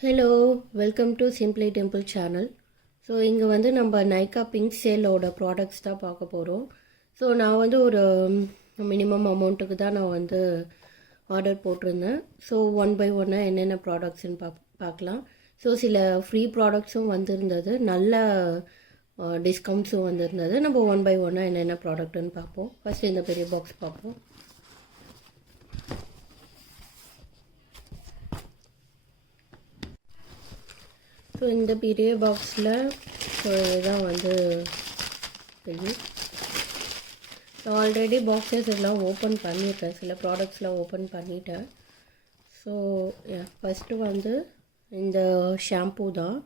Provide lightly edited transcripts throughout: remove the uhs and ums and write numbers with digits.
Hello, welcome to simply temple channel. So இங்கே வந்து நம்ம நைக்கா பிங்க் சேலோட ப்ராடக்ட்ஸ் தான் பார்க்க போகிறோம். ஸோ நான் வந்து ஒரு மினிமம் அமௌண்ட்டுக்கு தான் நான் வந்து ஆர்டர் போட்டிருந்தேன். ஸோ ஒன் பை ஒன்னாக என்னென்ன ப்ராடக்ட்ஸ்ன்னு பார்க்கலாம். ஸோ சில ஃப்ரீ ப்ராடக்ட்ஸும் வந்திருந்தது, நல்ல டிஸ்கவுண்ட்ஸும் வந்திருந்தது. நம்ம ஒன் பை ஒன்னாக என்னென்ன ப்ராடக்ட்டுன்னு பார்ப்போம். ஃபஸ்ட்டு இந்த பெரிய பாக்ஸ் பார்ப்போம். ஸோ இந்த பெரிய பாக்ஸில் ஸோ இதுதான் வந்து தெரியும். ஸோ ஆல்ரெடி பாக்ஸஸ் எல்லாம் ஓப்பன் பண்ணிட்டேன், சில ப்ராடக்ட்ஸ்லாம் ஓப்பன் பண்ணிட்டேன். ஸோ ஃபஸ்ட்டு வந்து இந்த ஷாம்பூ தான்.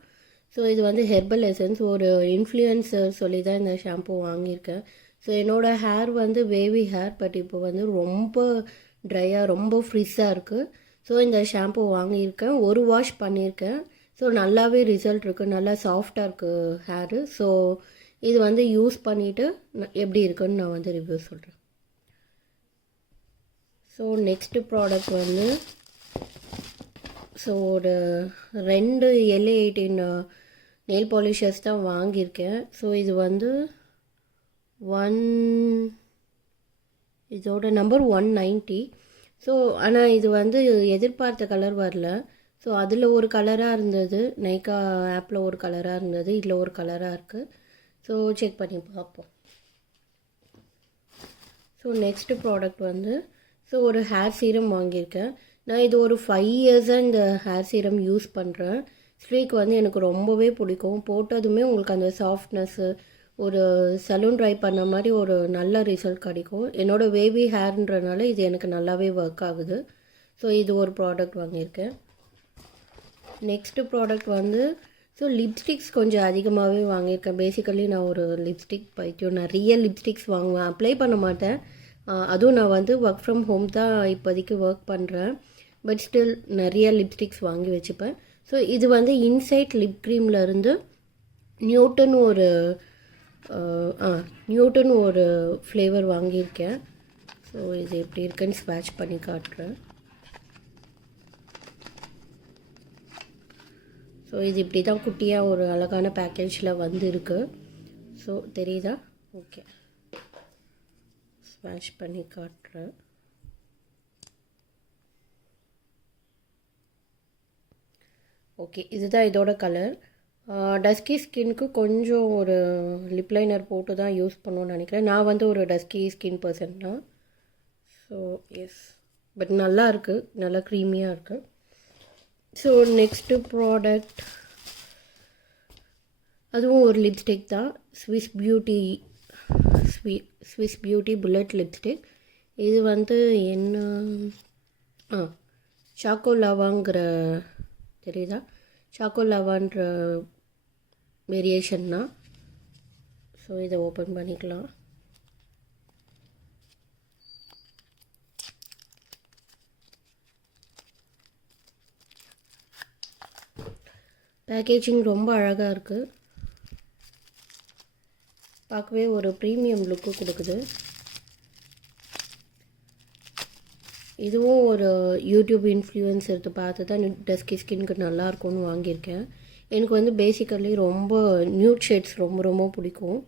ஸோ இது வந்து ஹெர்பல் எசன்ஸ், ஒரு இன்ஃப்ளூயன்சர் சொல்லி தான் இந்த ஷாம்பூ வாங்கியிருக்கேன். ஸோ என்னோடய ஹேர் வந்து வேவி ஹேர், பட் இப்போ வந்து ரொம்ப ட்ரையாக ரொம்ப ஃப்ரிஸ்ஸாக இருக்குது. ஸோ இந்த ஷாம்பூ வாங்கியிருக்கேன், ஒரு வாஷ் பண்ணியிருக்கேன். ஸோ நல்லாவே ரிசல்ட் இருக்குது, நல்லா சாஃப்டாக இருக்குது ஹேரு. ஸோ இது வந்து யூஸ் பண்ணிவிட்டு எப்படி இருக்குன்னு நான் வந்து ரிவ்யூ சொல்கிறேன். ஸோ நெக்ஸ்ட்டு ப்ராடக்ட் வந்து ஸோ ஒரு 2 LA18 நெயில் பாலிஷர்ஸ் தான் வாங்கியிருக்கேன். ஸோ இது வந்து இதோட நம்பர் 190. ஸோ ஆனால் இது வந்து எதிர்பார்த்த கலர் வரல. ஸோ அதில் ஒரு கலராக இருந்தது, நைக்கா ஆப்பில் ஒரு கலராக இருந்தது, இதில் ஒரு கலராக இருக்குது. ஸோ செக் பண்ணி பார்ப்போம். ஸோ நெக்ஸ்ட்டு ப்ராடக்ட் வந்து ஸோ ஒரு ஹேர் சீரம் வாங்கியிருக்கேன். நான் இது ஒரு 5 இயர்ஸாக இந்த ஹேர் சீரம் யூஸ் பண்ணுறேன். ஸ்ட்ரீக் வந்து எனக்கு ரொம்பவே பிடிக்கும். போட்டதுமே உங்களுக்கு அந்த சாஃப்ட்னஸ்ஸு, ஒரு சலூன் ட்ரை பண்ண மாதிரி ஒரு நல்ல ரிசல்ட் கிடைக்கும். என்னோடய வேவி ஹேர்ன்றனால இது எனக்கு நல்லாவே ஒர்க் ஆகுது. ஸோ இது ஒரு ப்ராடக்ட் வாங்கியிருக்கேன். நெக்ஸ்ட்டு ப்ராடக்ட் வந்து ஸோ லிப்ஸ்டிக்ஸ் கொஞ்சம் அதிகமாகவே வாங்கியிருக்கேன். பேசிக்கலி நான் ஒரு லிப்ஸ்டிக் பைத்தியம், நிறைய லிப்ஸ்டிக்ஸ் வாங்குவேன், அப்ளை பண்ண மாட்டேன். அதுவும் நான் வந்து ஒர்க் ஃப்ரம் ஹோம் தான் இப்போதைக்கு ஒர்க் பண்ணுறேன். பட் ஸ்டில் நிறைய லிப்ஸ்டிக்ஸ் வாங்கி வச்சுப்பேன். ஸோ இது வந்து இன்சைட் லிப் க்ரீம்லேருந்து நியூட்டன் ஒரு ஃப்ளேவர் வாங்கியிருக்கேன். ஸோ இது எப்படி இருக்குன்னு ஸ்வாட்ச் பண்ணி காட்டுறேன். ஸோ இது இப்படி தான் குட்டியாக ஒரு அழகான பேக்கேஜில் வந்து இருக்குது. ஸோ தெரியுதா? ஓகே, ஸ்வாட்ச் பண்ணி காட்டுறேன். ஓகே, இதுதான் இதோட கலர். டஸ்கி ஸ்கின்க்கு கொஞ்சம் ஒரு லிப் லைனர் போட்டு தான் யூஸ் பண்ணணும்னு நினைக்கிறேன். நான் வந்து ஒரு டஸ்கி ஸ்கின் பர்சன் தான். ஸோ எஸ், பட் நல்லா இருக்குது, நல்லா க்ரீமியாக இருக்குது. ஸோ நெக்ஸ்ட்டு ப்ராடக்ட் அதுவும் ஒரு லிப்ஸ்டிக் தான், ஸ்விஸ் பியூட்டி புல்லட் லிப்ஸ்டிக். இது வந்து என்ன சாக்கோ லாவாங்கிற தெரியுதா, சாக்கோ லாவான்ற வேரியேஷன் தான். ஸோ இதை ஓப்பன் பண்ணிக்கலாம். பேக்கேஜிங் ரொம்ப அழகாக இருக்குது, பார்க்கவே ஒரு ப்ரீமியம் லுக்கு கொடுக்குது. இதுவும் ஒரு யூடியூப் இன்ஃப்ளூயன்ஸ் எடுத்து பார்த்து தான் டஸ்கி ஸ்கின்க்கு நல்லாயிருக்கும்னு வாங்கியிருக்கேன். எனக்கு வந்து பேசிக்கலி ரொம்ப நியூட் ஷேட்ஸ் ரொம்ப ரொம்ப பிடிக்கும்.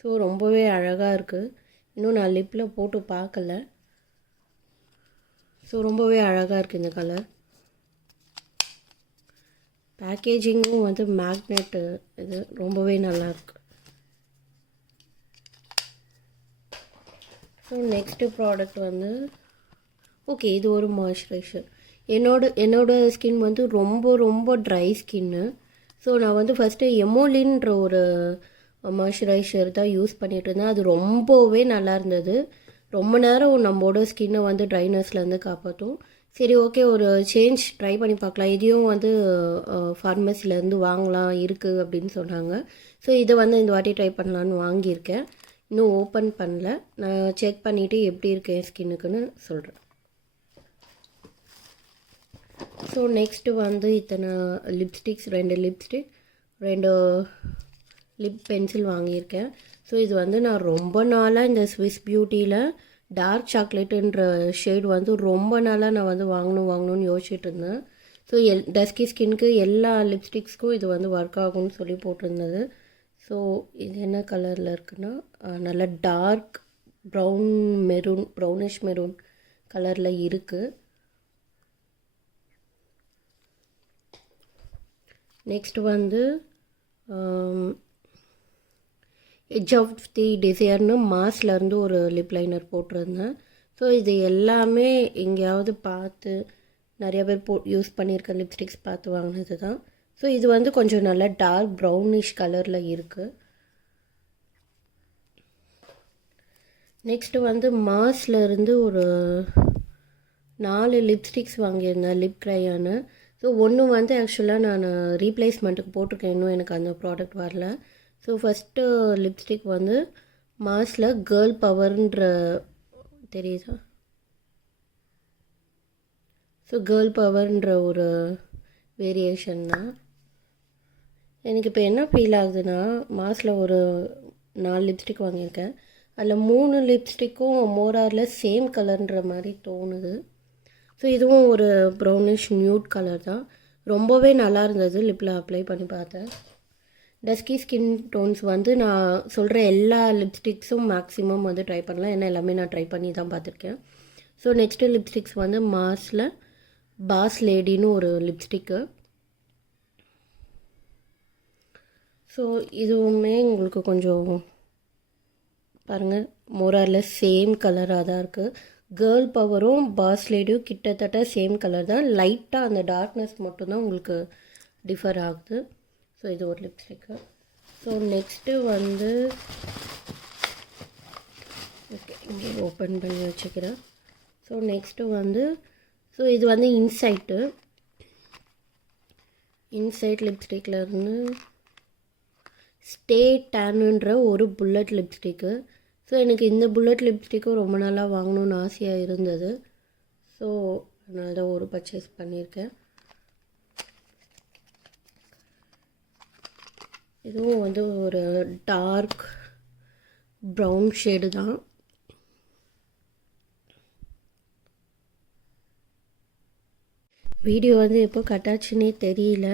ஸோ ரொம்பவே அழகாக இருக்குது. இன்னும் நான் லிப்பில் போட்டு பார்க்கல. ஸோ ரொம்பவே அழகாக இருக்குது இந்த கலர். பேக்கேஜிங்கும் வந்து மேக்னெட்டு, இது ரொம்பவே நல்லாயிருக்கு. ஸோ நெக்ஸ்ட்டு ப்ராடக்ட் வந்து ஓகே, இது ஒரு மாய்ஸ்சரைசர். என்னோட ஸ்கின் வந்து ரொம்ப ரொம்ப ட்ரை ஸ்கின்னு. ஸோ நான் வந்து ஃபஸ்ட்டு எமோலின்ற ஒரு மாய்ஸ்சரைசர் தான் யூஸ் பண்ணிகிட்டு இருந்தேன். அது ரொம்பவே நல்லா இருந்தது, ரொம்ப நேரம் நம்மளோட ஸ்கின்னை வந்து ட்ரைனஸ்லேருந்து காப்பாற்றும். சரி ஓகே, ஒரு சேஞ்ச் ட்ரை பண்ணி பார்க்கலாம். இதையும் வந்து ஃபார்மஸிலேருந்து வாங்கலாம் இருக்குது அப்படின்னு சொன்னாங்க. ஸோ இதை வந்து இந்த வாட்டி ட்ரை பண்ணலான்னு வாங்கியிருக்கேன். இன்னும் ஓப்பன் பண்ணல, நான் செக் பண்ணிவிட்டு எப்படி இருக்கேன் ஸ்கின்னுக்குன்னு சொல்கிறேன். ஸோ நெக்ஸ்ட்டு வந்து இத்தனை லிப்ஸ்டிக்ஸ், 2 லிப்ஸ்டிக், 2 லிப் பென்சில் வாங்கியிருக்கேன். ஸோ இது வந்து நான் ரொம்ப நாளாக இந்த ஸ்விஸ் பியூட்டியில் டார்க் சாக்லேட்டுன்ற ஷேட் வந்து ரொம்ப நாளாக நான் வந்து வாங்கணும்னு யோசிச்சுட்டு இருந்தேன். ஸோ டஸ்கி ஸ்கின்க்கு எல்லா லிப்ஸ்டிக்ஸ்க்கும் இது வந்து ஒர்க் ஆகும்னு சொல்லி போட்டிருந்தது. ஸோ இது என்ன கலரில் இருக்குன்னா நல்ல டார்க் ப்ரௌனிஷ் மெரூன் கலரில் இருக்குது. நெக்ஸ்ட் வந்து எட்ஜ் ஆஃப் தி டிசையர்னு மாஸ்லேருந்து ஒரு லிப் லைனர் போட்டிருந்தேன். ஸோ இது எல்லாமே எங்கேயாவது பார்த்து நிறைய பேர் யூஸ் பண்ணியிருக்க லிப்ஸ்டிக்ஸ் பார்த்து வாங்கினது தான். ஸோ இது வந்து கொஞ்சம் நல்லா டார்க் ப்ரௌனிஷ் கலரில் இருக்குது. நெக்ஸ்ட்டு வந்து மாஸ்லேருந்து ஒரு 4 லிப்ஸ்டிக்ஸ் வாங்கியிருந்தேன் லிப் க்ரையானு. ஸோ ஒன்று வந்து ஆக்சுவலாக நான் ரீப்ளேஸ்மெண்ட்டுக்கு போட்டிருக்கேன், இன்னும் எனக்கு அந்த ப்ராடக்ட் வரல. ஸோ ஃபஸ்ட்டு லிப்ஸ்டிக் வந்து மாஸில் கேர்ள் பவர்ன்ற தெரியுதா? ஸோ கேர்ள் பவர்ன்ற ஒரு வேரியேஷன் தான். எனக்கு இப்போ என்ன ஃபீல் ஆகுதுன்னா, மாஸில் ஒரு 4 லிப்ஸ்டிக் வாங்கியிருக்கேன். அதில் 3 லிப்ஸ்டிக்கும் மோராரில் சேம் கலர்ன்ற மாதிரி தோணுது. ஸோ இதுவும் ஒரு ப்ரௌனிஷ் நியூட் கலர் தான். ரொம்பவே நல்லா இருந்தது, லிப்பில் அப்ளை பண்ணி பார்த்தேன். டஸ்கி ஸ்கின் டோன்ஸ் வந்து நான் சொல்கிற எல்லா லிப்ஸ்டிக்ஸும் மேக்ஸிமம் வந்து ட்ரை பண்ணலாம், ஏன்னா எல்லாமே நான் ட்ரை பண்ணி தான் பார்த்துருக்கேன். ஸோ நெக்ஸ்ட்டு லிப்ஸ்டிக்ஸ் வந்து மாஸில் பாஸ் லேடின்னு ஒரு லிப்ஸ்டிக்கு. ஸோ இதுவுமே உங்களுக்கு கொஞ்சம் பாருங்கள் மோராரில் சேம் கலராக தான் இருக்குது. கேர்ள் பவரும் பாஸ் லேடியும் கிட்டத்தட்ட சேம் கலர் தான், லைட்டாக அந்த டார்க்னஸ் மட்டும்தான் உங்களுக்கு டிஃபர் ஆகுது. ஸோ இது ஒரு லிப்ஸ்டிக்கு. ஸோ நெக்ஸ்ட்டு வந்து ஓகே இங்கே ஓப்பன் பண்ணி வச்சுக்கிறேன். ஸோ நெக்ஸ்ட்டு வந்து இது வந்து இன்சைட் லிப்ஸ்டிக்லேருந்து ஸ்டே டேனுன்ற ஒரு புல்லட் லிப்ஸ்டிக்கு. ஸோ எனக்கு இந்த புல்லட் லிப்ஸ்டிக்கும் ரொம்ப நாளாக வாங்கணுன்னு ஆசையாக இருந்தது. ஸோ நான் தான் ஒரு பர்ச்சேஸ் பண்ணியிருக்கேன். இதுவும் வந்து ஒரு டார்க் ப்ரௌன் ஷேடு தான். வீடியோ வந்து எப்போ கட் ஆச்சுன்னே தெரியல.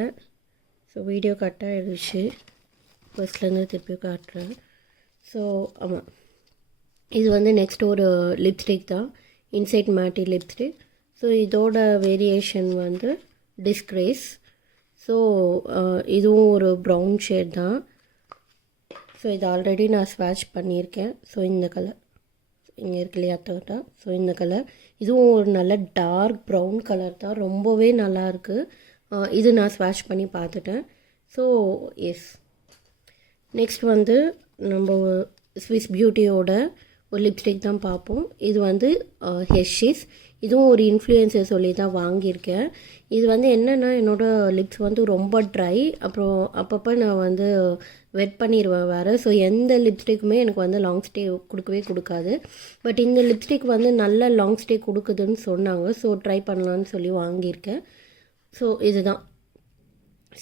ஸோ வீடியோ கட் ஆகிடுச்சு, ஃபர்ஸ்ட்லேருந்து திருப்பி காட்டுறேன். ஸோ ஆமாம், இது வந்து நெக்ஸ்ட் ஒரு லிப்ஸ்டிக் தான், இன்சைட் மேட்டி லிப்ஸ்டிக். ஸோ இதோட வேரியேஷன் வந்து டிஸ்கிரேஸ். ஸோ இதுவும் ஒரு ப்ரௌன் ஷேட் தான். ஸோ இது ஆல்ரெடி நான் ஸ்வாட்ச் பண்ணியிருக்கேன். ஸோ இந்த கலர் இங்கே இருக்கு இல்லையா தோட்டா, ஸோ இந்த கலர் இதுவும் ஒரு நல்ல டார்க் ப்ரௌன் கலர் தான், ரொம்பவே நல்லாயிருக்கு. இது நான் ஸ்வாட்ச் பண்ணி பார்த்துட்டேன். ஸோ எஸ், நெக்ஸ்ட் வந்து நம்ம ஸ்விஸ் பியூட்டியோட ஒரு லிப்ஸ்டிக் தான் பார்ப்போம். இது வந்து ஹெர்ஷீஸ். இதுவும் ஒரு இன்ஃப்ளூயன்சர் சொல்லி தான் வாங்கியிருக்கேன். இது வந்து என்னென்னா, என்னோடய லிப்ஸ் வந்து ரொம்ப ட்ரை, அப்புறம் அப்பப்போ நான் வந்து வெட் பண்ணிடுவேன் வேறு. ஸோ எந்த லிப்ஸ்டிக்குமே எனக்கு வந்து லாங் ஸ்டே கொடுக்காது. பட் இந்த லிப்ஸ்டிக் வந்து நல்ல லாங் ஸ்டே கொடுக்குதுன்னு சொன்னாங்க. ஸோ ட்ரை பண்ணலான்னு சொல்லி வாங்கியிருக்கேன். ஸோ இதுதான்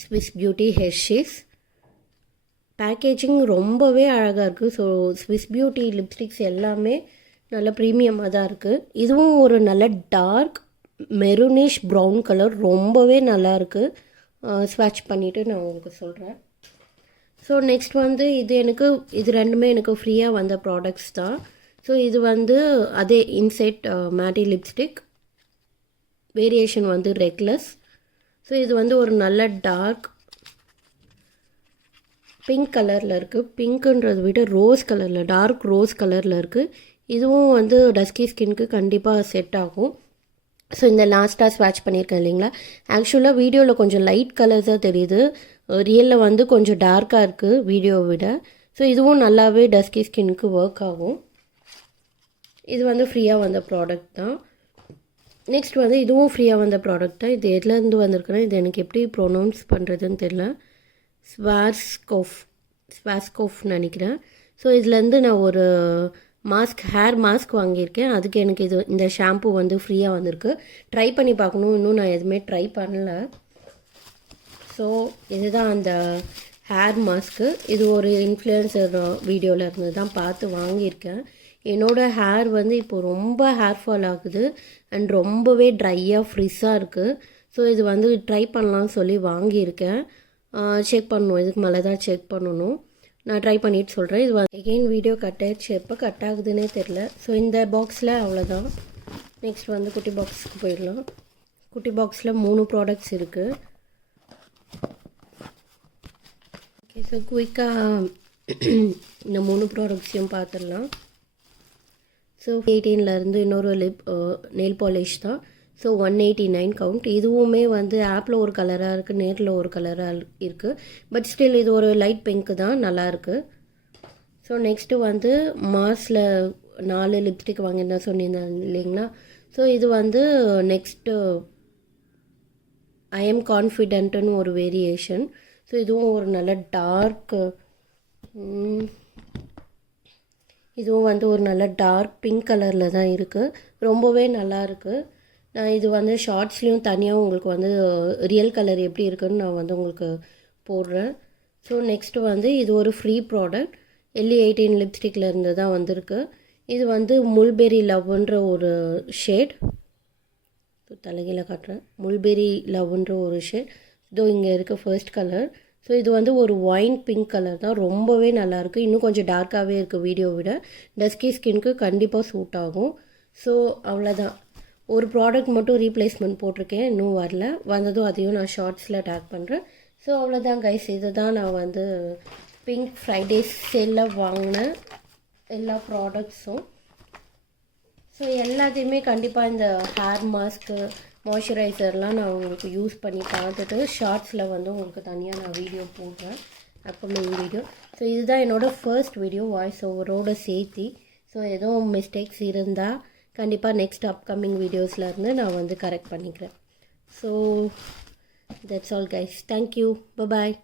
ஸ்விஸ் பியூட்டி ஹெர்ஷீஸ். பேக்கேஜிங் ரொம்பவே அழகாக இருக்குது. ஸோ ஸ்விஸ் பியூட்டி லிப்ஸ்டிக்ஸ் எல்லாமே நல்ல ப்ரீமியமாக தான் இருக்குது. இதுவும் ஒரு நல்ல டார்க் மெரூனிஷ் ப்ரௌன் கலர், ரொம்பவே நல்லாயிருக்கு. ஸ்வாட்ச் பண்ணிவிட்டு நான் உங்களுக்கு சொல்கிறேன். ஸோ நெக்ஸ்ட் வந்து இது ரெண்டுமே எனக்கு ஃப்ரீயாக வந்த ப்ராடக்ட்ஸ் தான். ஸோ இது வந்து அதே இன்சைட் மேட்டி லிப்ஸ்டிக், வேரியேஷன் வந்து ரெக்லெஸ். ஸோ இது வந்து ஒரு நல்ல டார்க் பிங்க் கலரில் இருக்குது. பிங்க்குன்றதை விட ரோஸ் கலரில், டார்க் ரோஸ் கலரில் இருக்குது. இதுவும் வந்து டஸ்கி ஸ்கின்க்கு கண்டிப்பாக செட் ஆகும். ஸோ இந்த லாஸ்ட்டாக ஸ்வாட்ச் பண்ணியிருக்கேன் இல்லைங்களா, ஆக்சுவலாக வீடியோவில் கொஞ்சம் லைட் கலர்ஸாக தெரியுது, ரியலில் வந்து கொஞ்சம் டார்க்காக இருக்குது வீடியோவை விட. ஸோ இதுவும் நல்லாவே டஸ்கி ஸ்கின்க்கு ஒர்க் ஆகும். இது வந்து ஃப்ரீயாக வந்த ப்ராடக்ட் தான். நெக்ஸ்ட் வந்து இதுவும் ஃப்ரீயாக வந்த ப்ராடக்ட் தான். இது எதுலேருந்து வந்திருக்குன்னா, இது எனக்கு எப்படி ப்ரொனவுன்ஸ் பண்ணுறதுன்னு தெரில, ஸ்வாஸ்கோஃப்னு நினைக்கிறேன். ஸோ இதுலேருந்து நான் ஒரு ஹேர் மாஸ்க் வாங்கியிருக்கேன். அதுக்கு எனக்கு இந்த ஷாம்பு வந்து ஃப்ரீயாக வந்திருக்கு. ட்ரை பண்ணி பார்க்கணும், இன்னும் நான் எதுவுமே ட்ரை பண்ணல. ஸோ இதுதான் அந்த ஹேர் மாஸ்க்கு. இது ஒரு இன்ஃப்ளூயன்சர் வீடியோவில் இருந்து தான் பார்த்து வாங்கியிருக்கேன். என்னோடய ஹேர் வந்து இப்போ ரொம்ப ஹேர் ஃபால் ஆகுது அண்ட் ரொம்பவே ட்ரையாக ஃப்ரிஸ்ஸாக இருக்குது. ஸோ இது வந்து ட்ரை பண்ணலான்னு சொல்லி வாங்கியிருக்கேன். செக் பண்ணணும், இதுக்கு மேலே தான் செக் பண்ணணும். நான் ட்ரை பண்ணிவிட்டு சொல்கிறேன். இது எகெயின் வீடியோ கட் ஆகிடுச்சு, எப்போ கட் ஆகுதுன்னே தெரில. ஸோ இந்த பாக்ஸில் அவ்வளோதான். நெக்ஸ்ட் வந்து குட்டி பாக்ஸுக்கு போயிடலாம். குட்டி பாக்ஸில் 3 ப்ராடக்ட்ஸ் இருக்குது. ஓகே, ஸோ குயிக்காக இந்த 3 ப்ராடக்ட்ஸையும் பார்த்துடலாம். ஸோ 18லேருந்து இன்னொரு நெயில் பாலிஷ் தான். So 189 count. இதுவுமே வந்து ஆப்பில் ஒரு கலராக இருக்குது, நேரில் ஒரு கலராக இருக்குது. பட் ஸ்டில் இது ஒரு லைட் பிங்க்கு தான், நல்லாயிருக்கு. ஸோ நெக்ஸ்ட்டு வந்து மார்ஸில் 4 லிப்ஸ்டிக் வாங்கியிருந்தேன் சொன்னியிருந்தேன் இல்லைங்களா. ஸோ இது வந்து நெக்ஸ்ட்டு ஐ எம் கான்ஃபிடென்ட்டுன்னு ஒரு வேரியேஷன். ஸோ இதுவும் ஒரு நல்ல டார்க்கு, இதுவும் வந்து ஒரு நல்ல டார்க் பிங்க் கலரில் தான் இருக்குது. ரொம்பவே நல்லாயிருக்கு. நான் இது வந்து ஷார்ட்ஸ்லேயும் தனியாக உங்களுக்கு வந்து ரியல் கலர் எப்படி இருக்குன்னு நான் வந்து உங்களுக்கு போடுறேன். ஸோ நெக்ஸ்ட்டு வந்து இது ஒரு ஃப்ரீ ப்ராடக்ட். LE18 லிப்ஸ்டிக்கில் இருந்து தான் வந்திருக்கு. இது வந்து முல்பெரி லவ்ன்ற ஒரு ஷேட். தலைகீழ காட்டுறேன். முல்பெரி லவ்ன்ற ஒரு ஷேட். இதோ இங்கே இருக்க ஃபர்ஸ்ட் கலர். ஸோ இது வந்து ஒரு ஒயின் பிங்க் கலர் தான், ரொம்பவே நல்லாயிருக்கு. இன்னும் கொஞ்சம் டார்க்காகவே இருக்குது வீடியோ விட. டஸ்கி ஸ்கின்க்கு கண்டிப்பாக சூட் ஆகும். ஸோ அவ்வளோதான். ஒரு ப்ராடக்ட் மட்டும் ரீப்ளேஸ்மெண்ட் போட்டிருக்கேன், இன்னும் வரல. வந்ததும் அதையும் நான் ஷார்ட்ஸில் டேக் பண்ணுறேன். ஸோ அவ்வளோதான் கைஸ், இது தான் நான் வந்து பிங்க் ஃப்ரைடே சேலில் வாங்கின எல்லா ப்ராடக்ட்ஸும். ஸோ எல்லாத்தையுமே கண்டிப்பாக இந்த ஹேர் மாஸ்க்கு, மாய்ஸ்சரைசர்லாம் நான் உங்களுக்கு யூஸ் பண்ணி பார்த்துட்டு ஷார்ட்ஸில் வந்து உங்களுக்கு தனியாக நான் வீடியோ போடுறேன், அப்கமிங் வீடியோ. ஸோ இதுதான் என்னோடய ஃபர்ஸ்ட் வீடியோ வாய்ஸ் ஓவரோடு சேர்த்தி. ஸோ எதுவும் மிஸ்டேக்ஸ் இருந்தால் கண்டிப்பாக நெக்ஸ்ட் அப்கமிங் வீடியோஸ்லேருந்து நான் வந்து கரெக்ட் பண்ணிக்கிறேன். So that's all guys. Thank you. Bye.